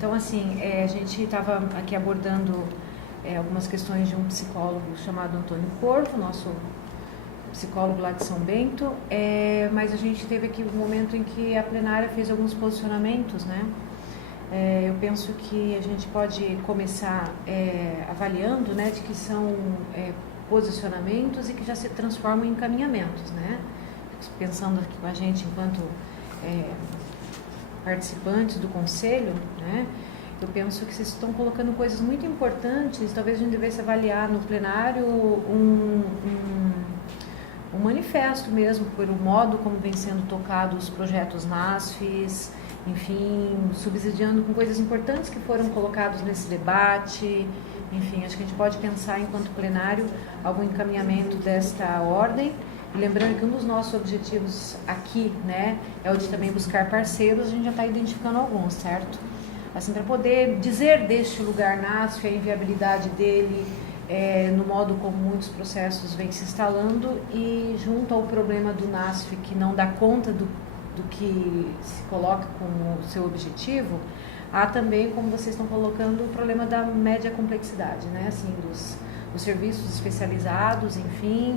Então, assim, a gente estava aqui abordando algumas questões de um psicólogo chamado Antônio Corvo, nosso psicólogo lá de São Bento, mas a gente teve aqui um momento em que a plenária fez alguns posicionamentos, né? Eu penso que a gente pode começar avaliando, né, de que são posicionamentos e que já se transformam em encaminhamentos, né? Pensando aqui com a gente enquanto participantes do conselho, né? Eu penso que vocês estão colocando coisas muito importantes. Talvez a gente devesse avaliar no plenário um manifesto mesmo, pelo modo como vem sendo tocados os projetos NASFs, enfim, subsidiando com coisas importantes que foram colocados nesse debate. Enfim, acho que a gente pode pensar, enquanto plenário, algum encaminhamento desta ordem. E lembrando que um dos nossos objetivos aqui, né, é o de também buscar parceiros. A gente já está identificando alguns, certo? Assim, para poder dizer deste lugar NASF, a inviabilidade dele, no modo como muitos processos vêm se instalando, e junto ao problema do NASF, que não dá conta do que se coloca como seu objetivo, há também, como vocês estão colocando, o problema da média complexidade, né? Assim, dos serviços especializados, enfim,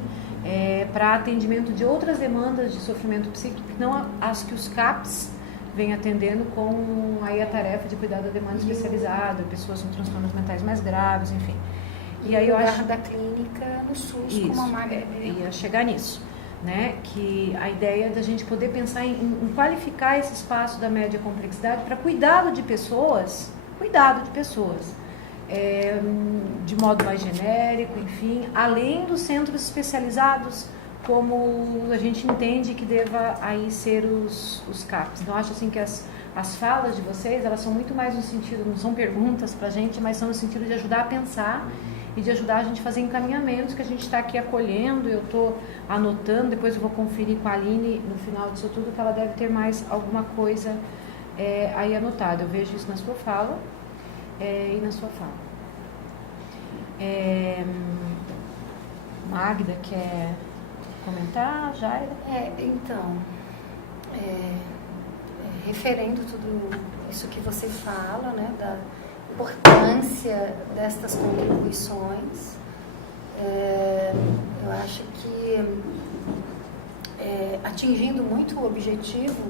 para atendimento de outras demandas de sofrimento psíquico, que não as que os CAPs vêm atendendo, com aí a tarefa de cuidar da demanda especializada, pessoas com transtornos mentais mais graves, enfim. E aí eu acho da clínica no SUS, isso, como a Magda ia chegar nisso, né? Que a ideia da gente poder pensar em qualificar esse espaço da média complexidade para cuidado de pessoas, de modo mais genérico, enfim, além dos centros especializados, como a gente entende que deva aí ser os CAPs. Então, acho assim que as falas de vocês, elas são muito mais no sentido, não são perguntas para a gente, mas são no sentido de ajudar a pensar e de ajudar a gente a fazer encaminhamentos que a gente está aqui acolhendo. Eu estou anotando, depois eu vou conferir com a Aline no final disso tudo, que ela deve ter mais alguma coisa aí anotada. Eu vejo isso na sua fala e na sua fala. Magda, quer comentar, Jaira? Então, referendo tudo isso que você fala, né, da importância destas contribuições, eu acho que atingindo muito o objetivo,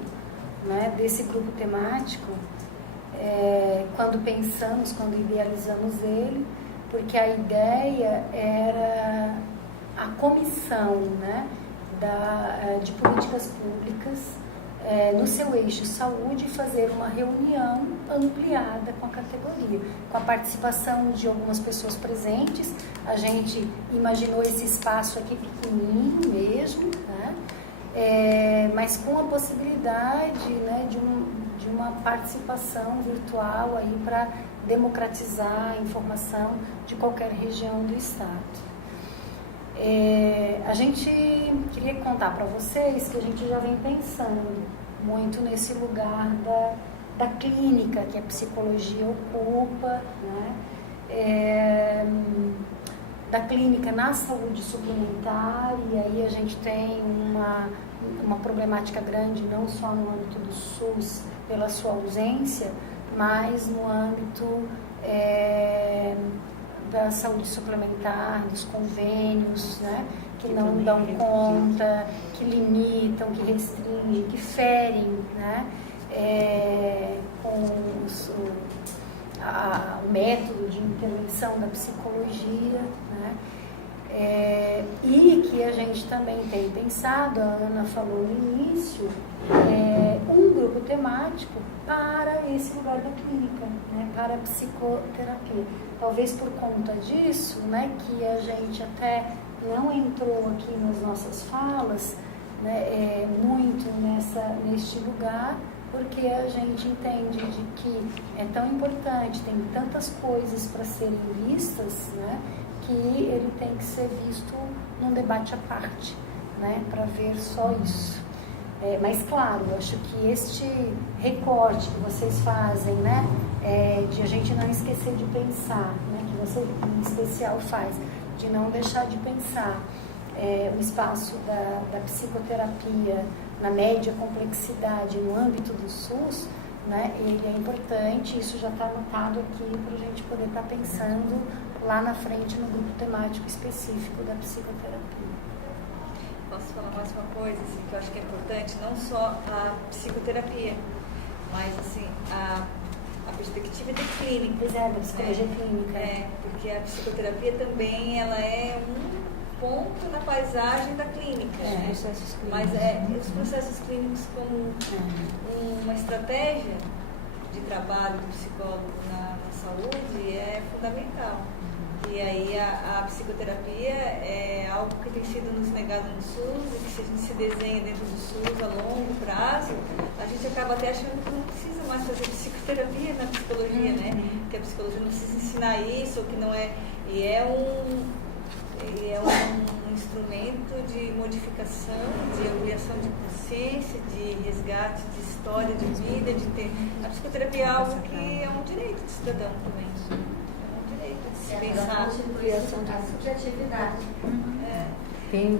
né, desse grupo temático, quando pensamos, quando idealizamos ele, porque a ideia era a comissão, né, de políticas públicas no seu eixo saúde, fazer uma reunião ampliada com a categoria, com a participação de algumas pessoas presentes. A gente imaginou esse espaço aqui pequenininho mesmo, né, mas com a possibilidade, né, de uma participação virtual aí para democratizar a informação de qualquer região do estado. A gente queria contar para vocês que a gente já vem pensando muito nesse lugar da clínica que a psicologia ocupa, né? Da clínica na saúde suplementar, e aí a gente tem uma problemática grande, não só no âmbito do SUS, pela sua ausência, mas no âmbito da saúde suplementar, dos convênios, né, que não dão conta, que limitam, que restringem, que ferem, né, com o método de intervenção da psicologia, né, e que a gente também tem pensado, a Ana falou no início, um grupo temático para esse lugar da clínica, né, para a psicoterapia. Talvez por conta disso, né, que a gente até não entrou aqui nas nossas falas, né, muito neste lugar, porque a gente entende de que é tão importante, tem tantas coisas para serem vistas, né, que ele tem que ser visto num debate à parte, né, para ver só isso. Mas, claro, eu acho que este recorte que vocês fazem, né, de a gente não esquecer de pensar, né, que você em especial faz, de não deixar de pensar o espaço da psicoterapia na média complexidade no âmbito do SUS, né? Ele é importante, isso já está anotado aqui para a gente poder estar pensando lá na frente no grupo temático específico da psicoterapia. Posso falar mais uma coisa assim, que eu acho que é importante, não só a psicoterapia, mas assim, a perspectiva de clínica. Pois é, da psicologia clínica. Porque a psicoterapia também ela é um ponto na paisagem da clínica, né? Processos clínicos. Mas os processos clínicos como uma estratégia de trabalho do psicólogo na saúde é fundamental. E aí a psicoterapia é algo que tem sido nos negado no SUS, e que se a gente se desenha dentro do SUS a longo prazo, a gente acaba até achando que não precisa mais fazer psicoterapia na psicologia, né? Que a psicologia não precisa ensinar isso, ou que não é... E é um instrumento de modificação, de ampliação de consciência, de resgate de história de vida, de ter... A psicoterapia é algo que é um direito do cidadão também. A constituição da subjetividade. Tem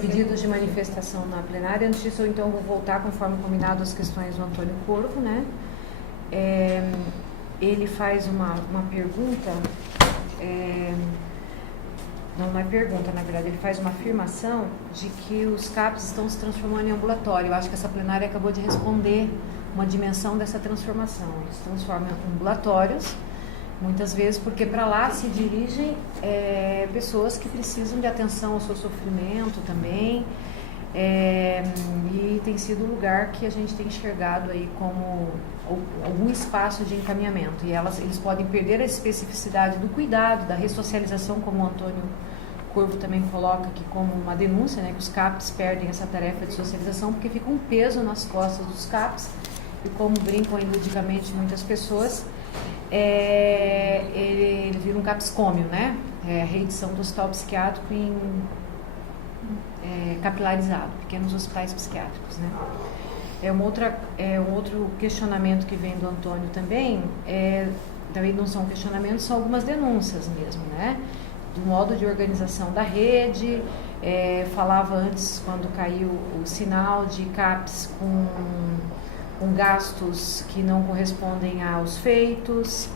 pedidos de manifestação na plenária. Antes disso, eu então vou voltar, conforme combinado, às questões do Antônio Corvo, né? Ele faz uma pergunta, não é pergunta, na verdade, ele faz uma afirmação de que os CAPs estão se transformando em ambulatório. Eu acho que essa plenária acabou de responder uma dimensão dessa transformação. Eles se transformam em ambulatórios, muitas vezes porque para lá se dirigem pessoas que precisam de atenção ao seu sofrimento também, e tem sido um lugar que a gente tem enxergado aí como algum espaço de encaminhamento, e eles podem perder a especificidade do cuidado, da ressocialização, como o Antônio Corvo também coloca aqui como uma denúncia, né, que os CAPs perdem essa tarefa de socialização porque fica um peso nas costas dos CAPs, e como brincam ludicamente muitas pessoas, ele vira um capscômio, né? A reedição do hospital psiquiátrico capilarizado, pequenos hospitais psiquiátricos, né? Um outro questionamento que vem do Antônio também, também não são questionamentos, são algumas denúncias mesmo, né? Do modo de organização da rede, falava antes, quando caiu o sinal de CAPs com gastos que não correspondem aos feitos,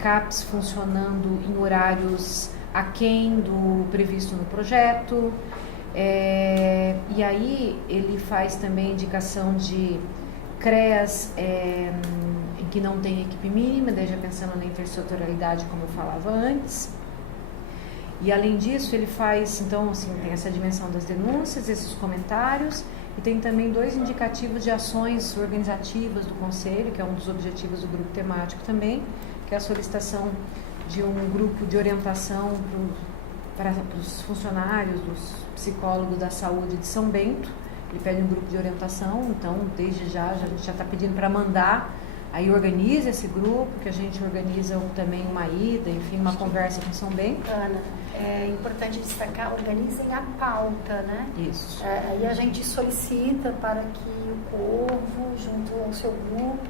CAPs funcionando em horários aquém do previsto no projeto, e aí ele faz também indicação de CREAs em que não tem equipe mínima, daí já pensando na intersetorialidade, como eu falava antes. E além disso, ele faz, então, assim, tem essa dimensão das denúncias, esses comentários, e tem também 2 indicativos de ações organizativas do Conselho, que é um dos objetivos do grupo temático também, que é a solicitação de um grupo de orientação para os funcionários, dos psicólogos da saúde de São Bento. Ele pede um grupo de orientação, então, desde já a gente já está pedindo para mandar, aí organiza esse grupo, que a gente organiza também uma ida, enfim, uma conversa com São Bento. Ana, é importante destacar, organizem a pauta, né? Isso. Aí a gente solicita para que o Corvo, junto ao seu grupo,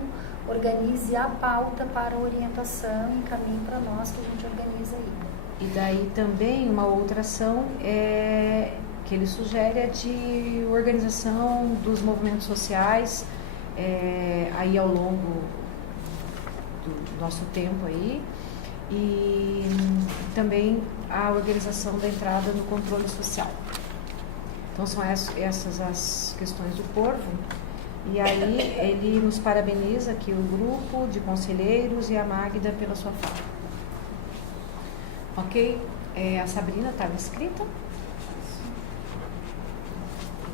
organize a pauta para orientação e encaminhe para nós, que a gente organiza aí. E daí também uma outra ação que ele sugere é de organização dos movimentos sociais, aí ao longo do nosso tempo aí, e também a organização da entrada no controle social. Então são essas as questões do Corvo, e aí ele nos parabeniza aqui o grupo de conselheiros e a Magda pela sua fala. Ok? A Sabrina estava inscrita?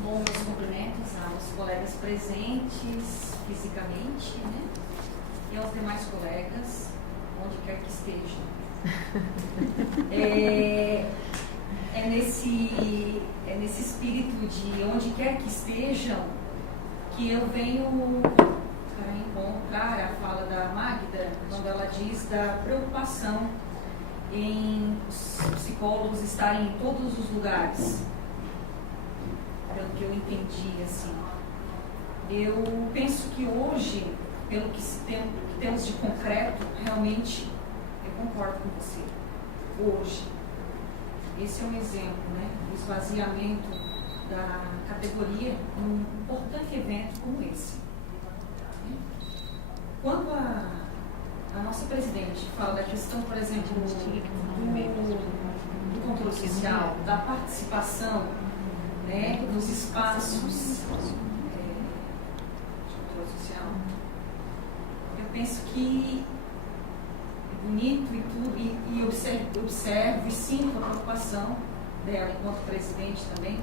Bom, meus cumprimentos aos colegas presentes fisicamente, né? E aos demais colegas, onde quer que estejam. Nesse espírito de onde quer que estejam que eu venho encontrar a fala da Magda, quando ela diz da preocupação em os psicólogos estarem em todos os lugares. Pelo que eu entendi, assim. Eu penso que hoje, pelo que temos de concreto, realmente, eu concordo com você. Hoje, esse é um exemplo, né? O esvaziamento da categoria num importante evento como esse. vice-presidente fala da questão, por exemplo, do controle social, da participação, né, nos espaços de controle social, eu penso que é bonito e tudo, e observo e sinto a preocupação dela enquanto presidente também,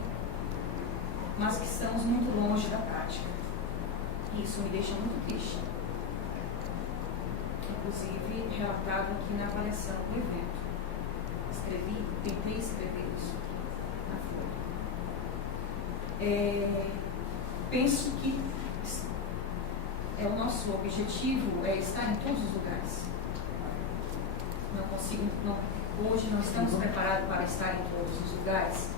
mas que estamos muito longe da prática. E isso me deixa muito triste. Inclusive, relatado aqui na avaliação do evento. Tentei escrever isso aqui na folha. Penso que o nosso objetivo é estar em todos os lugares. Hoje não estamos preparados para estar em todos os lugares.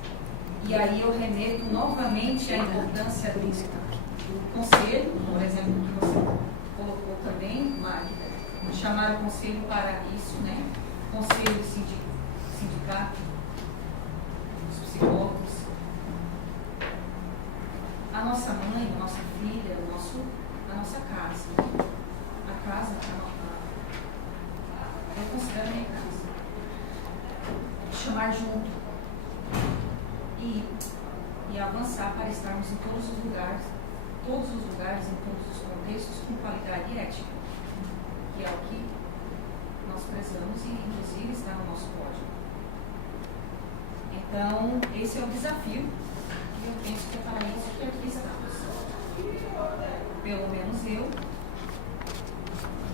E aí eu remeto novamente à importância do conselho, por exemplo, que você colocou também, Magda, chamar o conselho para isso, né? Conselho sindicato, os psicólogos, a nossa mãe, a nossa filha, a nossa casa. A casa, eu considero a minha casa. Chamar junto e avançar para estarmos em todos os lugares, em todos os contextos, com qualidade e ética, que é o que nós prezamos e, inclusive, está no nosso código. Então, esse é o desafio, e eu penso que é para isso que aqui estamos. Pelo menos eu,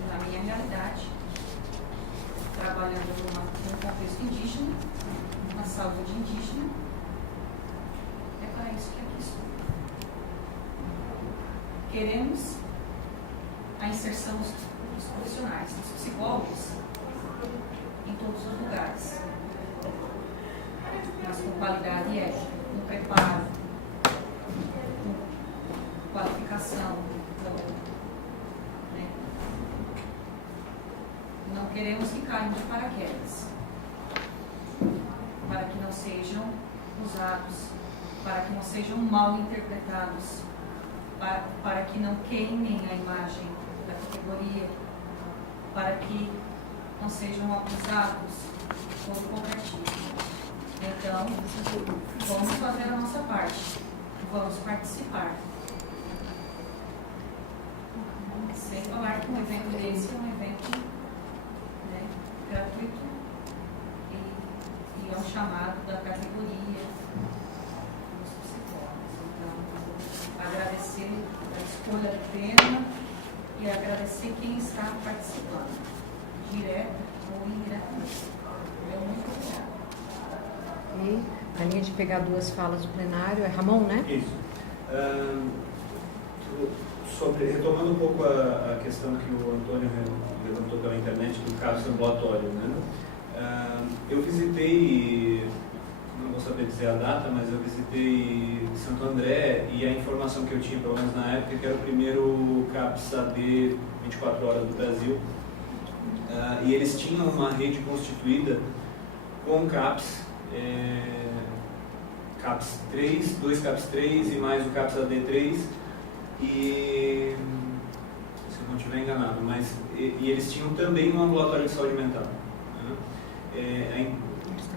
na minha realidade, trabalhando num contexto indígena, na saúde indígena, é para isso que aqui estou. Queremos a inserção dos profissionais, dos psicólogos, em todos os lugares, mas com qualidade e ética, com preparo, com qualificação. Né? Não queremos que caiam de paraquedas, para que não sejam usados, para que não sejam mal interpretados, para que não queimem a imagem da categoria, para que não sejam abusados por qualquer tipo. Então, vamos fazer a nossa parte, vamos participar. Sem falar que um evento desse é um evento, né, gratuito e é um chamado da categoria dos psicólogos. Então, agradecer a escolha do tema e agradecer quem está participando, direta ou indiretamente. Muito obrigada. E a linha de pegar duas falas do plenário é Ramon, né? Isso. Retomando um pouco a questão que o Antônio levantou pela internet do CAPS ambulatório, né? Eu visitei, não vou saber dizer a data, mas eu visitei Santo André e a informação que eu tinha, pelo menos na época, que era o primeiro CAPS AD 24 horas do Brasil. E eles tinham uma rede constituída com CAPS, CAPS 3, 2 CAPS 3 e mais o CAPS AD3, e se eu não estiver enganado, mas e eles tinham também um ambulatório de saúde mental, né?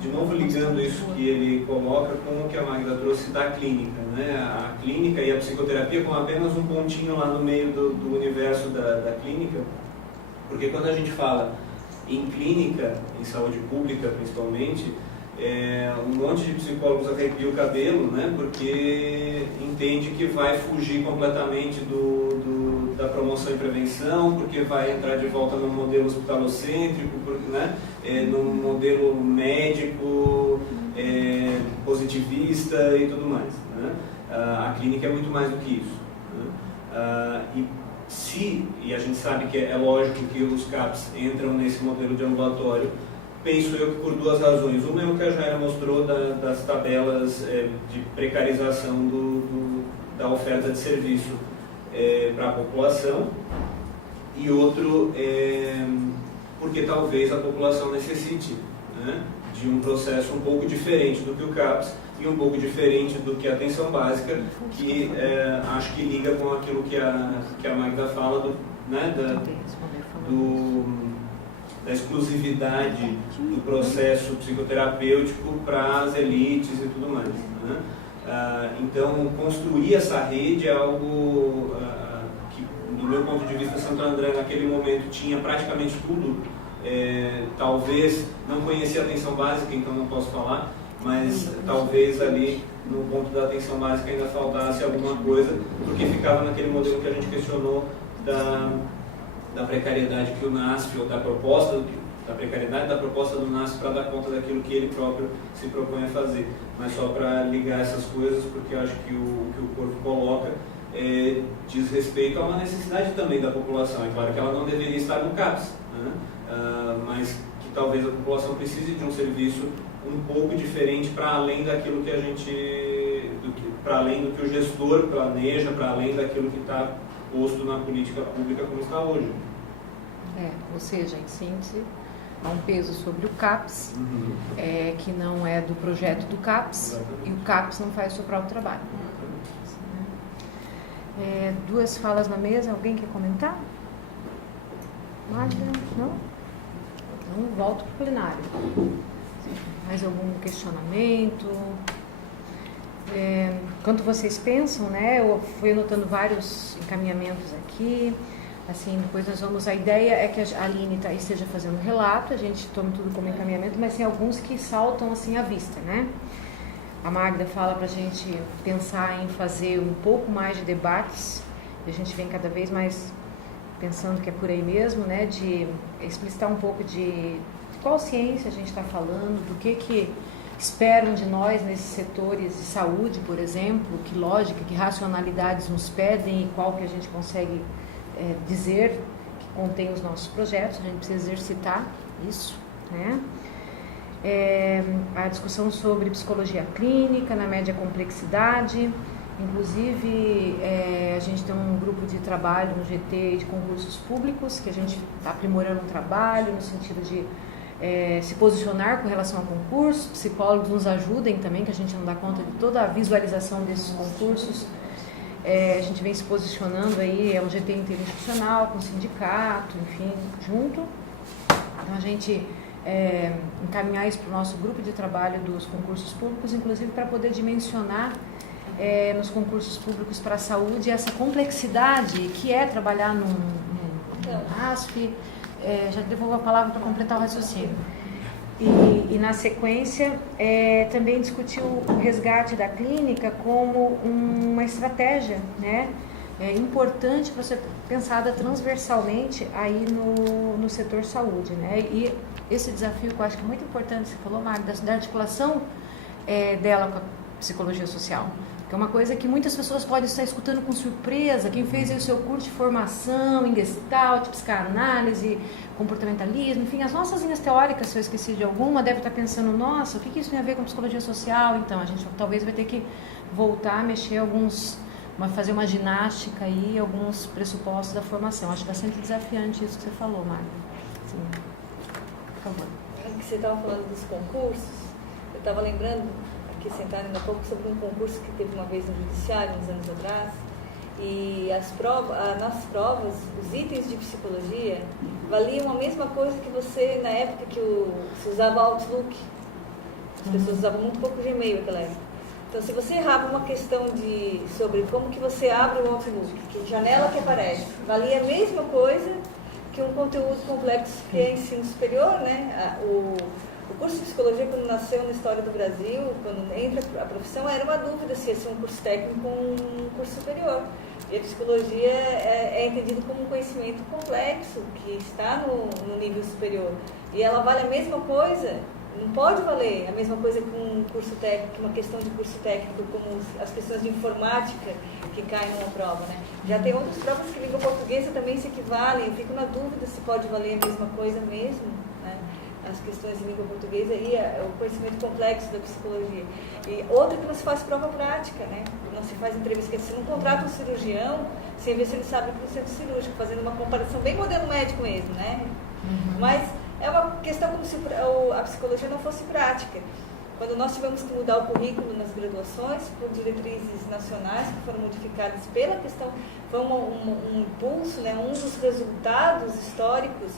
De novo ligando isso que ele coloca com o que a Magda trouxe da clínica, né? A clínica e a psicoterapia como apenas um pontinho lá no meio do universo da clínica, porque quando a gente fala em clínica, em saúde pública principalmente, um monte de psicólogos arrepia o cabelo, né, porque entende que vai fugir completamente da promoção e prevenção, porque vai entrar de volta no modelo hospitalocêntrico, né, num modelo médico, positivista e tudo mais, né? A clínica é muito mais do que isso, né? E a gente sabe que é lógico que os CAPs entram nesse modelo de ambulatório, penso eu que por duas razões. Uma é o que a Jaira mostrou das tabelas de precarização da oferta de serviço para a população, e outro porque talvez a população necessite, né, de um processo um pouco diferente do que o CAPS e um pouco diferente do que a atenção básica, que acho que liga com aquilo que a Magda fala da exclusividade do processo psicoterapêutico para as elites e tudo mais, né? Então, construir essa rede é algo que, do meu ponto de vista, Santo André naquele momento tinha praticamente tudo. Talvez não conhecia a atenção básica, então não posso falar, mas talvez ali no ponto da atenção básica ainda faltasse alguma coisa, porque ficava naquele modelo que a gente questionou da precariedade que o NASF, ou da precariedade da proposta do NASF para dar conta daquilo que ele próprio se propõe a fazer. Mas só para ligar essas coisas, porque eu acho que o que o corpo coloca diz respeito a uma necessidade também da população. É claro que ela não deveria estar no CAPS, né? Mas que talvez a população precise de um serviço um pouco diferente para além daquilo que a gente, para além do que o gestor planeja, para além daquilo que está posto na política pública como está hoje. Ou seja, em síntese, há um peso sobre o CAPS, que não é do projeto do CAPS, exatamente. E o CAPS não faz o seu próprio trabalho. Duas falas na mesa, alguém quer comentar? Magda? Não? Então volto para o plenário. Mais algum questionamento? Enquanto vocês pensam, né, eu fui anotando vários encaminhamentos aqui. Assim, depois nós vamos... A ideia é que a Aline esteja fazendo relato, a gente tome tudo como encaminhamento, mas tem alguns que saltam assim à vista, né? A Magda fala para a gente pensar em fazer um pouco mais de debates, e a gente vem cada vez mais pensando que é por aí mesmo, né? De explicitar um pouco de qual ciência a gente está falando, do que esperam de nós nesses setores de saúde, por exemplo, que lógica, que racionalidades nos pedem e qual que a gente consegue dizer que contém os nossos projetos. A gente precisa exercitar isso, né? A discussão sobre psicologia clínica na média complexidade, inclusive a gente tem um grupo de trabalho no GT de concursos públicos, que a gente está aprimorando um trabalho no sentido de se posicionar com relação a concursos. Psicólogos nos ajudem também, que a gente não dá conta de toda a visualização desses concursos. A gente vem se posicionando aí, é um GT interinstitucional, com o sindicato, enfim, junto. Então a gente encaminhar isso para o nosso grupo de trabalho dos concursos públicos, inclusive para poder dimensionar nos concursos públicos para a saúde essa complexidade que é trabalhar num ASF. Já devolvo a palavra para completar o raciocínio. E na sequência, também discutiu o resgate da clínica como uma estratégia, né, importante para ser pensada transversalmente aí no setor saúde, né? E esse desafio que eu acho que é muito importante, você falou, Magda, da articulação dela com a psicologia social. Que é uma coisa que muitas pessoas podem estar escutando com surpresa. Quem fez aí o seu curso de formação em Gestalt, psicanálise, comportamentalismo, enfim, as nossas linhas teóricas, se eu esqueci de alguma, deve estar pensando, nossa, o que isso tem a ver com psicologia social? Então, a gente talvez vai ter que voltar a mexer fazer uma ginástica aí, alguns pressupostos da formação. Acho bastante desafiante isso que você falou, Magda. Sim. Por favor. Que você estava falando dos concursos, eu estava lembrando sentar ainda há pouco sobre um concurso que teve uma vez no judiciário, uns anos atrás, e as nossas provas, os itens de psicologia, valiam a mesma coisa que você, na época que se usava Outlook. As pessoas usavam muito pouco Gmail naquela época. Então, se você errava uma questão sobre como que você abre o Outlook, que janela que aparece, valia a mesma coisa que um conteúdo complexo que é ensino superior, né? O curso de psicologia, quando nasceu na história do Brasil, quando entra a profissão, era uma dúvida se ia ser um curso técnico ou um curso superior. E a psicologia é entendido como um conhecimento complexo, que está no nível superior. E ela vale a mesma coisa, não pode valer a mesma coisa que um curso técnico, uma questão de curso técnico, como as questões de informática que caem numa prova, né? Já tem outras provas que língua portuguesa também se equivalem, eu fico na dúvida se pode valer a mesma coisa mesmo, né? As questões de língua portuguesa e o conhecimento complexo da psicologia. E outra que não se faz prova prática, né? Não se faz entrevista, você não contrata um cirurgião sem ver se ele sabe o procedimento cirúrgico, fazendo uma comparação bem modelo médico mesmo, né? Mas é uma questão como se a psicologia não fosse prática. Quando nós tivemos que mudar o currículo nas graduações, por diretrizes nacionais que foram modificadas pela questão, foi um impulso, né? Um dos resultados históricos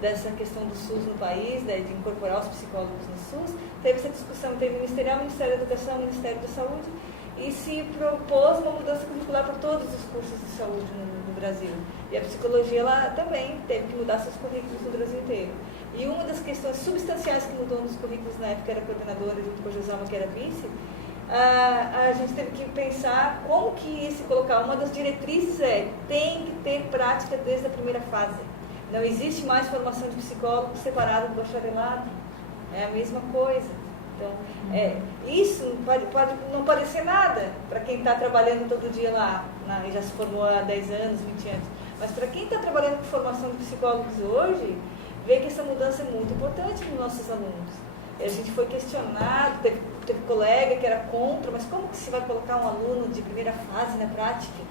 dessa questão do SUS no país, né, de incorporar os psicólogos no SUS, teve essa discussão entre o Ministério da Educação e o Ministério da Saúde, e se propôs uma mudança curricular para todos os cursos de saúde no Brasil. E a psicologia, ela também teve que mudar seus currículos no Brasil inteiro. E uma das questões substanciais que mudou nos currículos na época, era coordenadora, junto com a Joselma, que era vice, a gente teve que pensar como que ia se colocar. Uma das diretrizes tem que ter prática desde a primeira fase. Não existe mais formação de psicólogo separada do bacharelado. É a mesma coisa. Então, isso pode não parecer nada para quem está trabalhando todo dia lá, e já se formou há 10 anos, 20 anos. Mas para quem está trabalhando com formação de psicólogos hoje, vê que essa mudança é muito importante nos nossos alunos. A gente foi questionado, teve colega que era contra, mas como que se vai colocar um aluno de primeira fase na prática?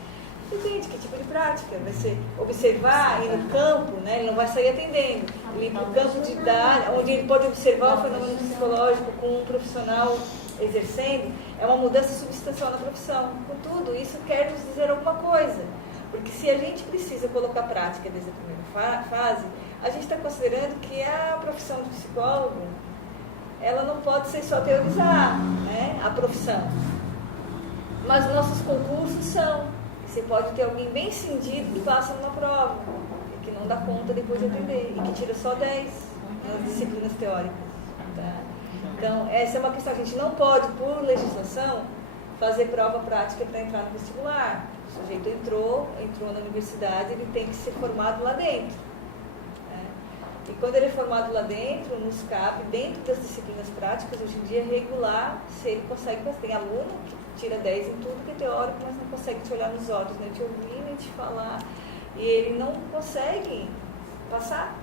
Depende, que tipo de prática? Vai ser observar, ir no campo, né? Ele não vai sair atendendo. Ele ir para o campo de idade, onde ele pode observar o fenômeno psicológico com um profissional exercendo, é uma mudança substancial na profissão. Contudo, isso quer nos dizer alguma coisa. Porque se a gente precisa colocar prática desde a primeira fase, a gente está considerando que a profissão de psicólogo, ela não pode ser só teorizar, né, a profissão. Mas nossos concursos são. Você pode ter alguém bem cindido que passa numa prova, e que não dá conta depois de atender, e que tira só 10 nas disciplinas teóricas. Tá? Então, essa é uma questão. A gente não pode, por legislação, fazer prova prática para entrar no vestibular. O sujeito entrou na universidade, ele tem que ser formado lá dentro. Né? E quando ele é formado lá dentro, nos cabe, dentro das disciplinas práticas, hoje em dia, regular se ele consegue. Tem aluno que tira 10 em tudo que é teórico, mas não consegue te olhar nos olhos, nem te ouvir, nem te falar. E ele não consegue passar,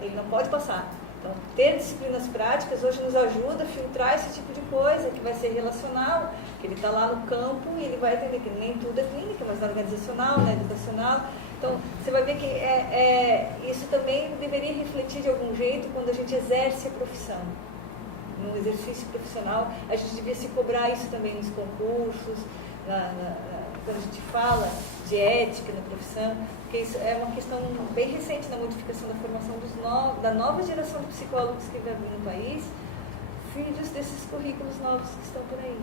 ele não pode passar. Então, ter disciplinas práticas hoje nos ajuda a filtrar esse tipo de coisa, que vai ser relacional, que ele está lá no campo e ele vai atender, que nem tudo é clínica, mas na organizacional, na educacional. Então, você vai ver que isso também deveria refletir de algum jeito quando a gente exerce a profissão. No exercício profissional, a gente devia se cobrar isso também nos concursos, quando a gente fala de ética na profissão, porque isso é uma questão bem recente na modificação da formação da nova geração de psicólogos que vai vir no país, filhos desses currículos novos que estão por aí.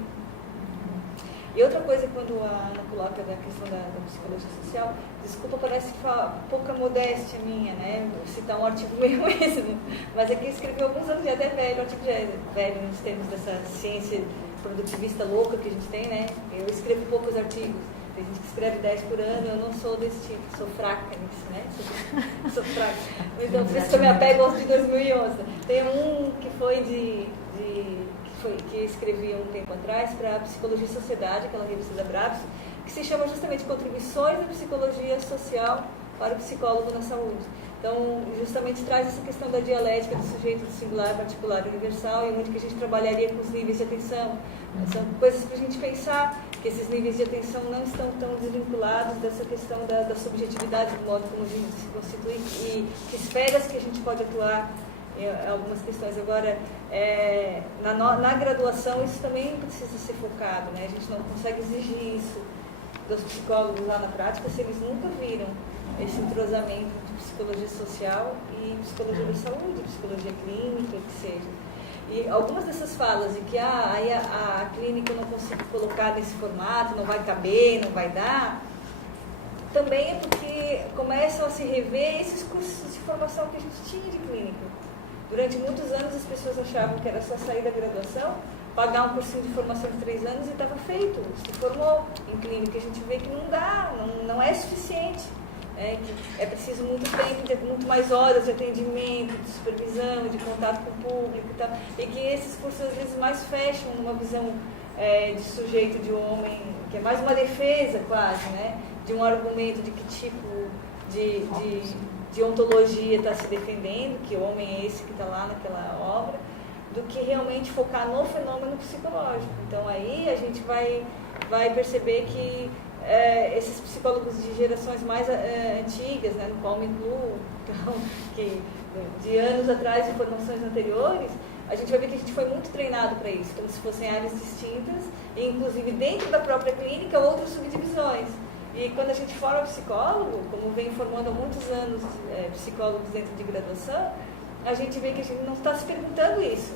E outra coisa, quando a Ana coloca da questão da psicologia social, desculpa, parece pouca modéstia minha, né? Vou citar um artigo meu mesmo, mas aqui eu escrevi há alguns anos, já até velho, o artigo já é velho nos termos dessa ciência produtivista louca que a gente tem, né? Eu escrevo poucos artigos, tem gente que escreve 10 por ano, eu não sou desse tipo, sou fraca nisso, né? Sou fraca. Então, por isso que eu me apego aos de 2011. Tem um que foi que eu escrevi há um tempo atrás para a Psicologia e Sociedade, aquela revista da Brabus, que se chama justamente Contribuições da Psicologia Social para o Psicólogo na Saúde. Então, justamente traz essa questão da dialética do sujeito do singular, particular e universal, e onde que a gente trabalharia com os níveis de atenção. São coisas para a gente pensar, que esses níveis de atenção não estão tão desvinculados dessa questão da subjetividade, do modo como a gente se constitui, e que esferas que a gente pode atuar em algumas questões. Agora, na graduação, isso também precisa ser focado, né? A gente não consegue exigir isso dos psicólogos lá na prática se eles nunca viram esse entrosamento de psicologia social e psicologia da saúde, psicologia clínica, que seja. E algumas dessas falas de que a clínica eu não consigo colocar nesse formato, não vai caber, não vai dar, também é porque começam a se rever esses cursos de formação que a gente tinha de clínica. Durante muitos anos as pessoas achavam que era só sair da graduação, pagar um cursinho de formação de 3 anos e estava feito, se formou em clínica. A gente vê que não dá, não é suficiente. É preciso muito tempo, muito mais horas de atendimento, de supervisão, de contato com o público e tal. E que esses cursos às vezes mais fecham numa visão de sujeito, de homem, que é mais uma defesa quase, né? De um argumento de que tipo de ontologia está se defendendo, que homem é esse que está lá naquela obra, do que realmente focar no fenômeno psicológico. Então aí a gente vai perceber que esses psicólogos de gerações mais antigas, né, no qual me incluo, então, que de anos atrás, de formações anteriores, a gente vai ver que a gente foi muito treinado para isso, como se fossem áreas distintas, e inclusive dentro da própria clínica, outras subdivisões. E quando a gente forma psicólogo, como vem formando há muitos anos psicólogos dentro de graduação, a gente vê que a gente não está se perguntando isso.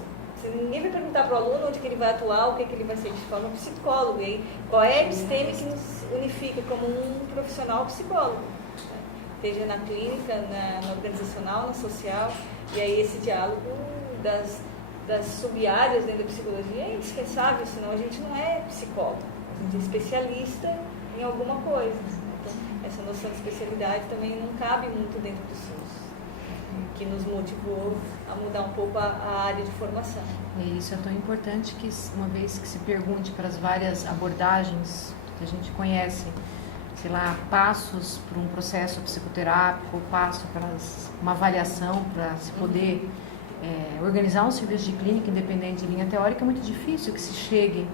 Ninguém vai perguntar para o aluno onde que ele vai atuar, o que ele vai ser de forma psicólogo, e aí, qual é a episteme que nos unifica como um profissional psicólogo, né? Seja na clínica, na organizacional, na social, e aí esse diálogo das sub-áreas dentro da psicologia é indispensável, senão a gente não é psicólogo, a gente é especialista em alguma coisa. Então, essa noção de especialidade também não cabe muito dentro do SUS, que nos motivou a mudar um pouco a área de formação. E isso é tão importante que, uma vez que se pergunte para as várias abordagens que a gente conhece, sei lá, passos para um processo psicoterápico, passo para uma avaliação, para se poder organizar um serviço de clínica independente de linha teórica, é muito difícil que se chegue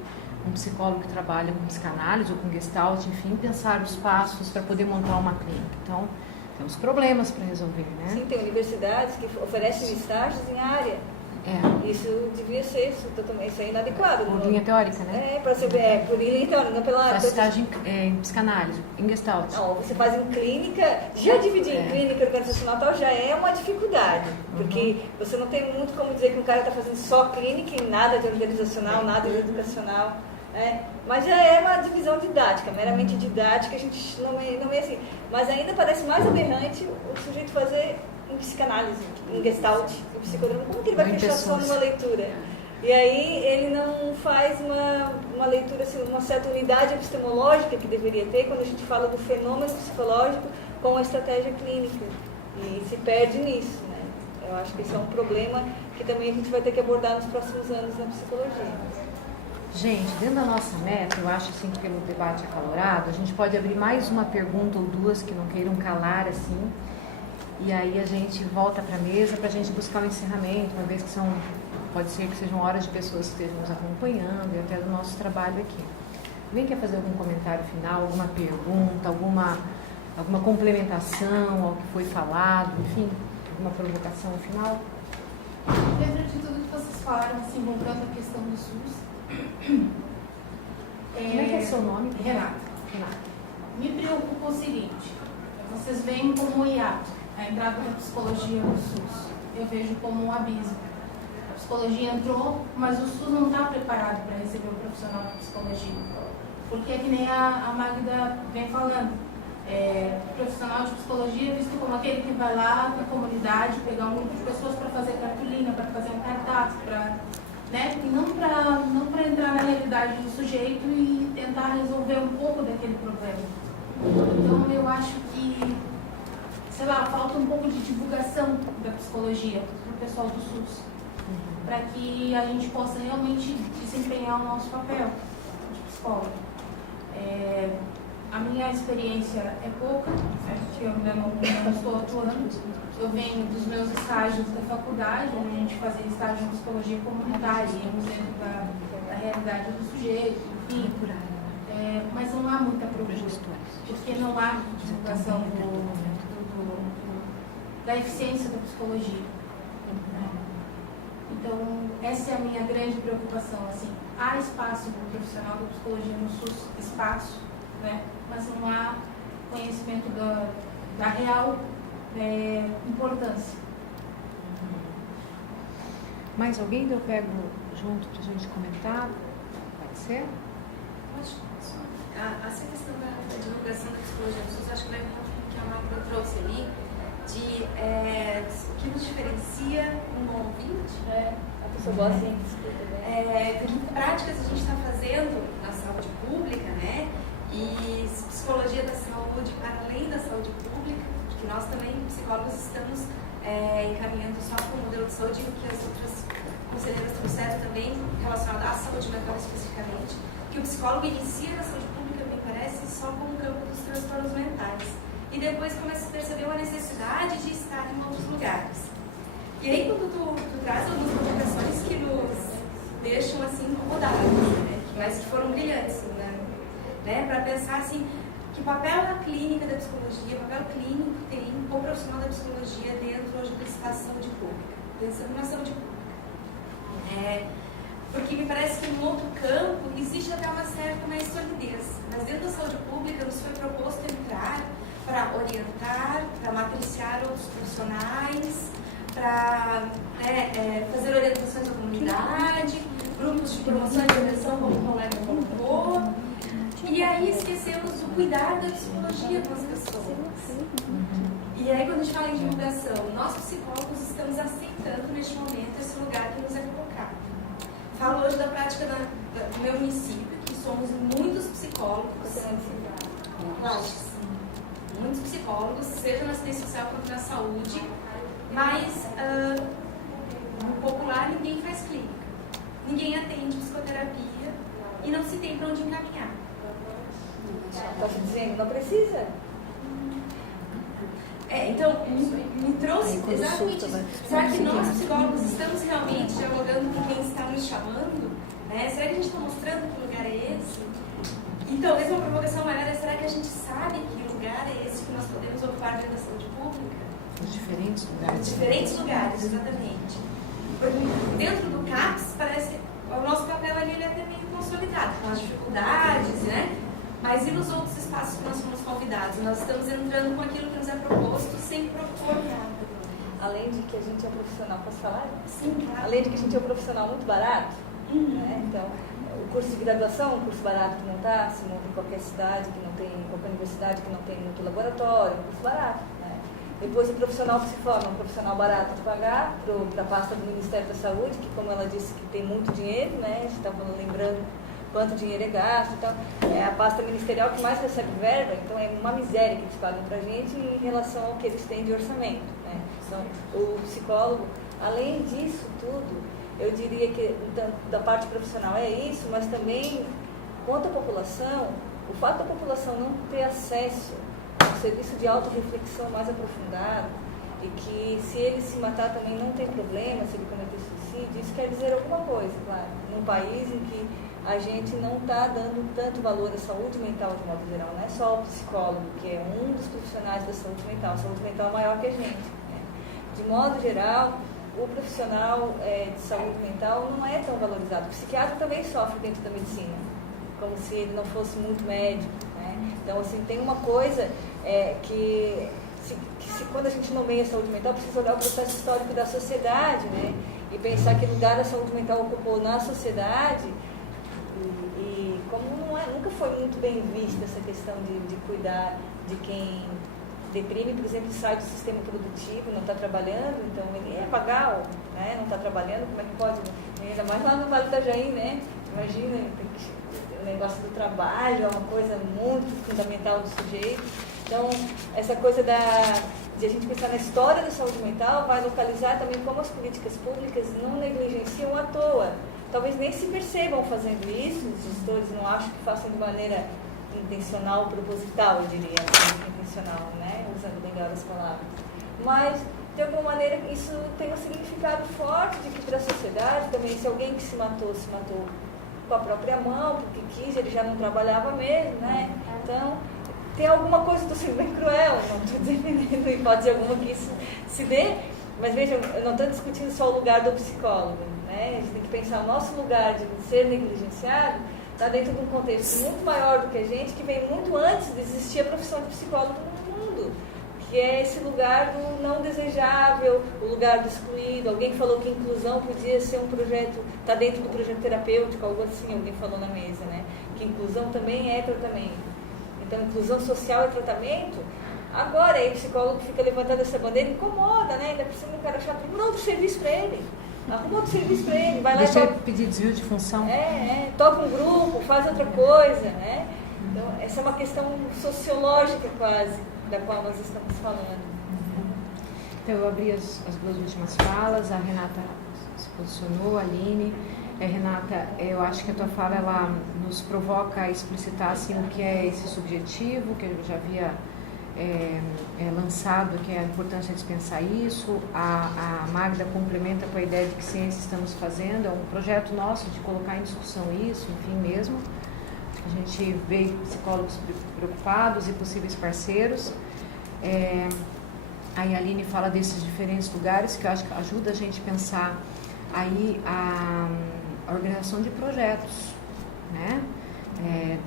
um psicólogo que trabalha com psicanálise ou com gestalt, enfim, pensar os passos para poder montar uma clínica. Então, temos problemas para resolver, né? Sim, tem universidades que oferecem estágios em área. Isso devia ser totalmente isso é inadequado. Por linha teórica, né? Para ser por linha teórica, não pela área. Faz estágio em psicanálise, em gestalt. Não, você faz em clínica, já dividir em clínica organizacional tal já é uma dificuldade, porque você não tem muito como dizer que um cara está fazendo só clínica e nada de organizacional, nada de educacional. Mas já é uma divisão didática, meramente didática, a gente não é assim. Mas ainda parece mais aberrante o sujeito fazer em psicanálise, em gestalt, em psicodrama. Como que ele vai fechar só numa leitura? E aí ele não faz uma leitura, assim, uma certa unidade epistemológica que deveria ter quando a gente fala do fenômeno psicológico com a estratégia clínica. E se perde nisso, né? Eu acho que esse é um problema que também a gente vai ter que abordar nos próximos anos na psicologia. Gente, dentro da nossa meta, eu acho assim que pelo debate acalorado, a gente pode abrir mais uma pergunta ou duas que não queiram calar assim, e aí a gente volta para a mesa para a gente buscar um encerramento, uma vez que pode ser que sejam horas de pessoas que estejam nos acompanhando e até do nosso trabalho aqui. Alguém quer fazer algum comentário final, alguma pergunta, alguma complementação ao que foi falado, enfim, alguma provocação final? Dentro de tudo que vocês falaram, assim, voltando à questão do SUS, como é que é seu nome? Renata. Me preocupa o seguinte: vocês veem como um hiato a entrada da psicologia no SUS. Eu vejo como um abismo. A psicologia entrou, mas o SUS não está preparado para receber o profissional de psicologia. Porque é que nem a Magda vem falando. O profissional de psicologia é visto como aquele que vai lá na comunidade pegar um grupo de pessoas para fazer cartolina, para fazer um cartaz, né? E não para entrar na realidade do sujeito e tentar resolver um pouco daquele problema. Então eu acho que, sei lá, falta um pouco de divulgação da psicologia para o pessoal do SUS, para que a gente possa realmente desempenhar o nosso papel de psicólogo. A minha experiência é pouca, porque eu ainda não estou atuando. Eu venho dos meus estágios da faculdade, onde a gente fazia estágio em psicologia comunitária, íamos dentro da realidade do sujeito, enfim. Mas não há muita procura, porque não há divulgação da eficiência da psicologia. Então, essa é a minha grande preocupação. Assim, há espaço para o profissional da psicologia no SUS, espaço, né? Mas não há conhecimento da real importância. Mais alguém que eu pego junto para a gente comentar? Pode ser? Essa questão da divulgação da psicologia do SUS, acho que vai encontrar que a Magda trouxe ali, que nos diferencia um bom ouvinte. A pessoa gosta de escutar. Que práticas a gente está fazendo na saúde pública, né? E psicologia da saúde para além da saúde pública, porque nós também, psicólogos, estamos encaminhando só para o modelo de saúde, o que as outras conselheiras trouxeram também, relacionado à saúde mental especificamente, que o psicólogo inicia na saúde pública, me parece, só com o campo dos transtornos mentais. E depois começa a perceber uma necessidade de estar em outros lugares. E aí, quando tu traz algumas publicações que nos deixam assim incomodados, né? Mas que foram brilhantes, né? Para pensar assim, que papel na clínica da psicologia, papel clínico tem o profissional da psicologia dentro hoje da saúde pública, pensando na saúde pública. Porque me parece que no outro campo existe até uma certa mais solidez. Mas dentro da saúde pública nos foi proposto entrar para orientar, para matriciar outros profissionais, para fazer orientações à comunidade, grupos de promoção e prevenção, como o colega colocou. E aí esquecemos o cuidar da psicologia com as pessoas. E aí quando a gente fala em divulgação, nós psicólogos estamos aceitando neste momento esse lugar que nos é colocado. Falo hoje da prática do meu município, que somos muitos psicólogos. Muitos psicólogos, seja na assistência social quanto na saúde, mas no popular ninguém faz clínica, ninguém atende psicoterapia e não se tem para onde encaminhar. Está se dizendo, não precisa? Então, me trouxe exatamente isso. Será que nós, psicólogos, estamos realmente dialogando com quem está nos chamando? Será que a gente está mostrando que lugar é esse? E talvez uma provocação maior é, será que a gente sabe que lugar é esse que nós podemos ocupar dentro da saúde pública? Os diferentes lugares. Diferentes lugares, exatamente. Porque dentro do CAPS, parece que o nosso papel ali ele é até meio consolidado, com as dificuldades, né? Mas e nos outros espaços que nós fomos convidados? Nós estamos entrando com aquilo que nos é proposto sem propor nada. Além de que a gente é um profissional, posso falar? Sim, claro. Além de que a gente é um profissional muito barato, né? Então, o curso de graduação é um curso barato que não está, se monta em qualquer cidade, que não tem, em qualquer universidade que não tem muito laboratório, é um curso barato. Né? Depois o profissional que se forma, um profissional barato de pagar para a pasta do Ministério da Saúde, que como ela disse que tem muito dinheiro, né? A gente estava lembrando quanto dinheiro é gasto, então é a pasta ministerial que mais recebe verba, então é uma miséria que eles pagam para a gente em relação ao que eles têm de orçamento. Né? Então, o psicólogo, além disso tudo, eu diria que da parte profissional é isso, mas também, quanto à população, o fato da população não ter acesso a um serviço de autorreflexão mais aprofundado, e que se ele se matar também não tem problema, se ele cometer suicídio, isso quer dizer alguma coisa, claro, num país em que a gente não está dando tanto valor à saúde mental de modo geral, não é só o psicólogo, que é um dos profissionais da saúde mental. A saúde mental é maior que a gente. Né? De modo geral, o profissional de saúde mental não é tão valorizado. O psiquiatra também sofre dentro da medicina, como se ele não fosse muito médico. Né? Então, assim, tem uma coisa que quando a gente nomeia a saúde mental, precisa olhar o processo histórico da sociedade, né? E pensar que lugar a saúde mental ocupou na sociedade. E como nunca foi muito bem vista essa questão de cuidar de quem deprime, por exemplo, sai do sistema produtivo, não está trabalhando, então ele é vagal, né? Não está trabalhando, como é que pode? Ainda mais lá no Vale do Itajaí, né? Imagina, o negócio do trabalho é uma coisa muito fundamental do sujeito. Então, essa coisa de a gente pensar na história da saúde mental vai localizar também como as políticas públicas não negligenciam à toa. Talvez nem se percebam fazendo isso, os gestores não acham que façam de maneira intencional, proposital, eu diria, intencional, né? Usando bem as palavras. Mas, de alguma maneira, isso tem um significado forte de que para a sociedade também, se alguém que se matou com a própria mão, porque quis, ele já não trabalhava mesmo, né? Então, tem alguma coisa, estou sendo bem cruel, não estou defendendo hipótese alguma que isso se dê, mas vejam, eu não estou discutindo só o lugar do psicólogo, né? A gente tem que pensar o nosso lugar de ser negligenciado está dentro de um contexto muito maior do que a gente, que vem muito antes de existir a profissão de psicólogo no mundo, que é esse lugar do não desejável, o lugar do excluído. Alguém falou que inclusão podia ser um projeto, está dentro do projeto terapêutico, algo assim, alguém falou na mesa, né? Que inclusão também é tratamento. Então, inclusão social é tratamento. Agora, aí o psicólogo fica levantando essa bandeira, incomoda, né? Ainda precisa um cara chato, arruma outro serviço para ele. Arruma outro serviço para ele. Vai lá Deixa e ele pedir desvio de função. Toca um grupo, faz outra coisa, né? Então, essa é uma questão sociológica quase, da qual nós estamos falando. Então, eu abri as duas últimas falas, a Renata se posicionou, a Aline. Renata, eu acho que a tua fala ela nos provoca a explicitar assim, o que é esse subjetivo, que eu já havia lançado, que é a importância de pensar isso. A Magda complementa com a ideia de que ciência estamos fazendo, é um projeto nosso de colocar em discussão isso, enfim mesmo. A gente vê psicólogos preocupados e possíveis parceiros. Aí a Aline fala desses diferentes lugares, que eu acho que ajuda a gente a pensar aí a organização de projetos, né?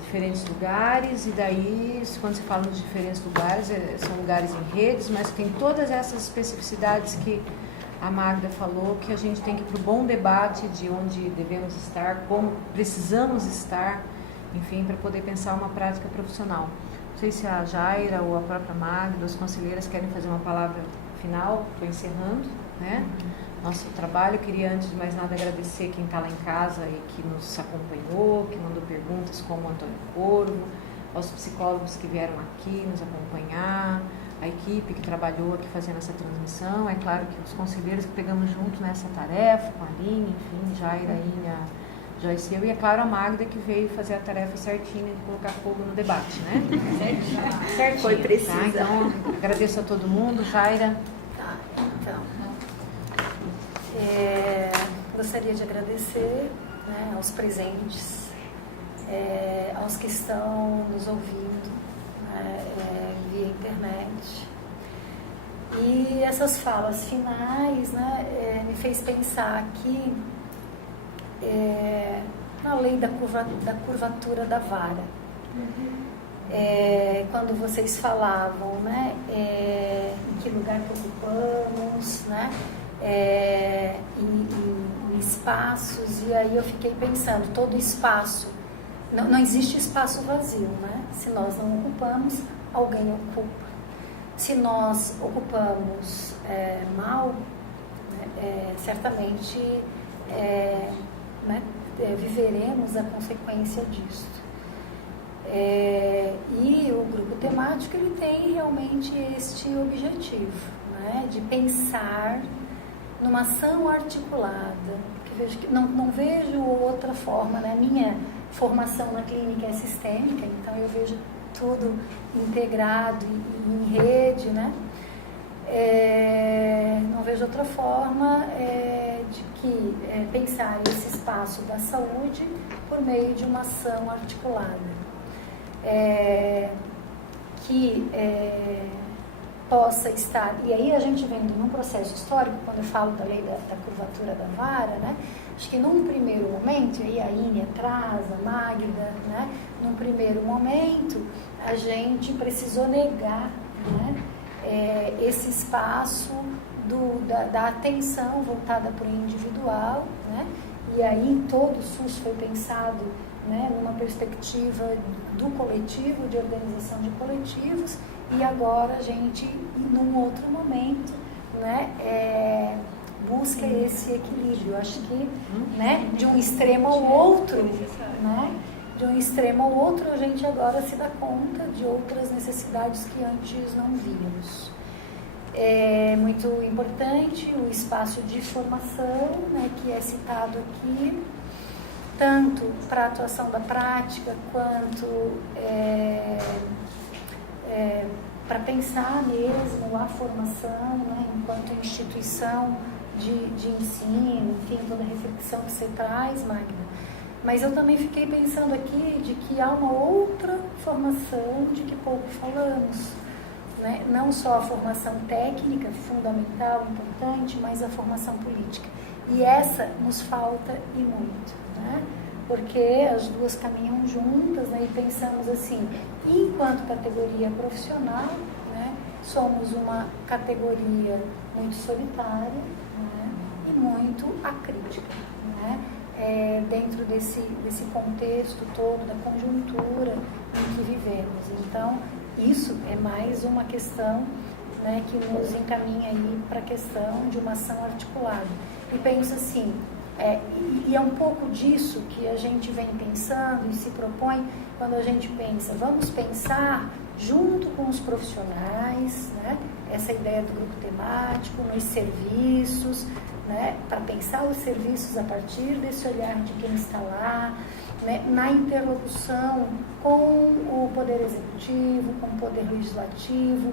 Diferentes lugares, e daí, quando se fala nos diferentes lugares, são lugares em redes, mas tem todas essas especificidades que a Magda falou, que a gente tem que ir para o bom debate de onde devemos estar, como precisamos estar, enfim, para poder pensar uma prática profissional. Não sei se a Jaira ou a própria Magda, as conselheiras, querem fazer uma palavra final, estou encerrando, né? Nosso trabalho. Eu queria, antes de mais nada, agradecer quem está lá em casa e que nos acompanhou, que mandou perguntas, como o Antônio Corvo, aos psicólogos que vieram aqui nos acompanhar, a equipe que trabalhou aqui fazendo essa transmissão, é claro que os conselheiros que pegamos junto nessa tarefa, com a Aline, enfim, Jaira, Inha, Joyce, eu, e é claro a Magda, que veio fazer a tarefa certinha de colocar fogo no debate, né? Certinho. Foi preciso. Tá? Então, agradeço a todo mundo. Jaira. Tá, então, gostaria de agradecer, né, aos presentes, aos que estão nos ouvindo, né, via internet. E essas falas finais, né, me fez pensar aqui na lei da curvatura da vara. Quando vocês falavam, né, em que lugar que ocupamos, né, em espaços, e aí eu fiquei pensando, todo espaço, não existe espaço vazio, né? Se nós não ocupamos, alguém ocupa. Se nós ocupamos mal, né, certamente né, viveremos a consequência disso. E o grupo temático, ele tem realmente este objetivo, né, de pensar numa ação articulada, que vejo que não vejo outra forma, né? Minha formação na clínica é sistêmica, então eu vejo tudo integrado em rede, né? Não vejo outra forma de que pensar esse espaço da saúde por meio de uma ação articulada, que possa estar, e aí a gente vendo num processo histórico, quando eu falo da lei da curvatura da vara, né, acho que num primeiro momento, e aí a Inha traz, a Magda, né, num primeiro momento, a gente precisou negar, né, esse espaço da atenção voltada para o individual, né, e aí todo o SUS foi pensado, né, numa perspectiva do coletivo, de organização de coletivos, e agora a gente, num outro momento, né, busca esse equilíbrio. Acho que, né, de um extremo ao outro, né, de um extremo ao outro, a gente agora se dá conta de outras necessidades que antes não víamos. É muito importante o espaço de formação, né, que é citado aqui, tanto para a atuação da prática, quanto para pensar mesmo a formação, né, enquanto instituição de ensino, enfim, toda a reflexão que você traz, Magda. Mas eu também fiquei pensando aqui de que há uma outra formação de que pouco falamos, né? Não só a formação técnica, fundamental, importante, mas a formação política. E essa nos falta e muito, né? Porque as duas caminham juntas, né? E pensamos assim, enquanto categoria profissional, né, somos uma categoria muito solitária, né, e muito acrítica, né, dentro desse contexto todo, da conjuntura em que vivemos. Então, isso é mais uma questão, né, que nos encaminha aí para a questão de uma ação articulada. E penso assim, e é um pouco disso que a gente vem pensando e se propõe quando a gente pensa, vamos pensar junto com os profissionais, né, essa ideia do grupo temático, nos serviços, né, para pensar os serviços a partir desse olhar de quem está lá, né, na interlocução com o Poder Executivo, com o Poder Legislativo.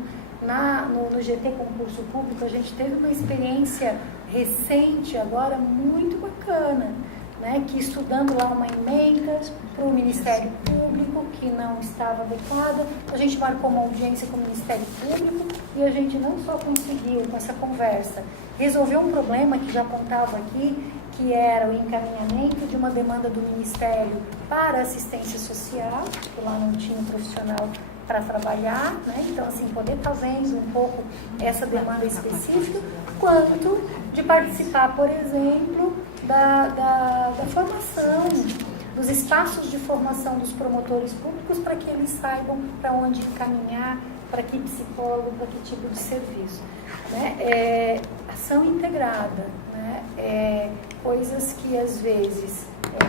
No GT Concurso Público, a gente teve uma experiência recente agora muito bacana, né, que estudando lá uma emenda para o Ministério Público que não estava adequada, a gente marcou uma audiência com o Ministério Público e a gente não só conseguiu, com essa conversa, resolver um problema que já apontava aqui, que era o encaminhamento de uma demanda do Ministério para assistência social, porque lá não tinha um profissional para trabalhar, né? Então, assim, poder estar vendo um pouco essa demanda específica, quanto de participar, por exemplo, da formação, dos espaços de formação dos promotores públicos, para que eles saibam para onde encaminhar, para que psicólogo, para que tipo de serviço. Né? Ação integrada, né? Coisas que às vezes,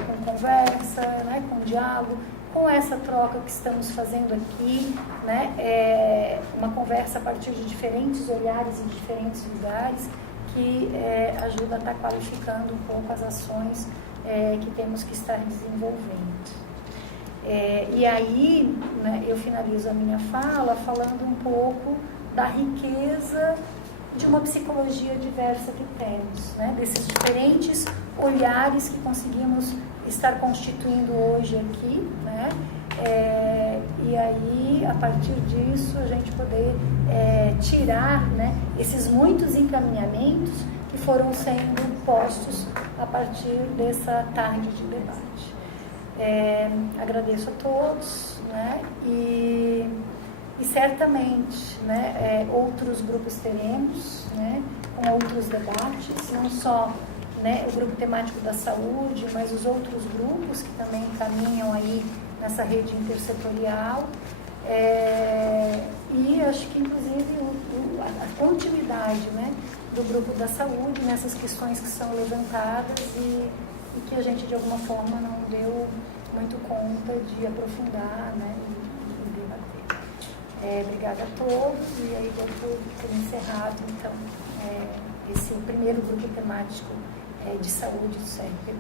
com conversa, né? Com diálogo, com essa troca que estamos fazendo aqui, né? Uma conversa a partir de diferentes olhares em diferentes lugares, que ajuda a estar qualificando um pouco as ações que temos que estar desenvolvendo. E aí, né, eu finalizo a minha fala falando um pouco da riqueza de uma psicologia diversa que temos, né, desses diferentes olhares que conseguimos estar constituindo hoje aqui, né, e aí, a partir disso, a gente poder tirar, né, esses muitos encaminhamentos que foram sendo postos a partir dessa tarde de debate. Agradeço a todos, né, e certamente, né, outros grupos teremos, né, com outros debates, não só, né, o grupo temático da saúde, mas os outros grupos que também caminham aí nessa rede intersetorial, e acho que inclusive a continuidade, né, do grupo da saúde nessas questões que são levantadas e que a gente de alguma forma não deu muito conta de aprofundar, né, e debater. Obrigada a todos, e aí eu por encerrado então esse primeiro grupo temático de saúde do CRP.